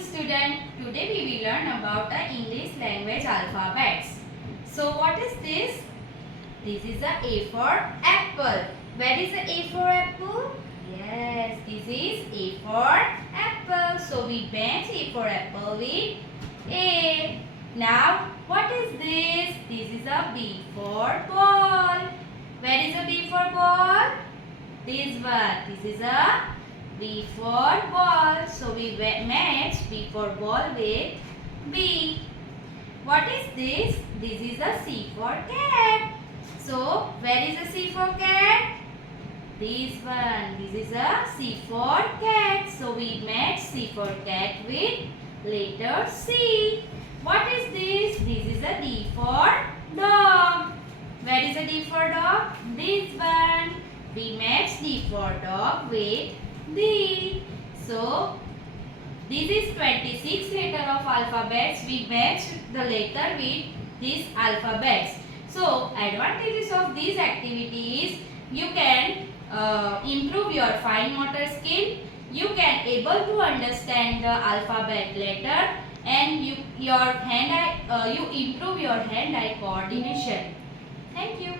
beautiful student. Today we will learn about the English language alphabets. So what is this? This is the A for apple. Where is the A for apple? Yes, this is A for apple. So we match A for apple with A. Now what is this? This is a B for ball. Where is a B for ball? This one. This is a B for ball. So we match B for ball with B. What is this? This is a C for cat. So where is a C for cat? This one. This is a C for cat. So we match C for cat with letter C. What is this? This is a D for dog. Where is a D for dog? This one. We match D for dog with D. So this is 26 letter of alphabets. We match the letter with these alphabets. So advantages of these activities: you can improve your fine motor skill. You can able to understand the alphabet letter, and you improve your hand-eye coordination. Thank you.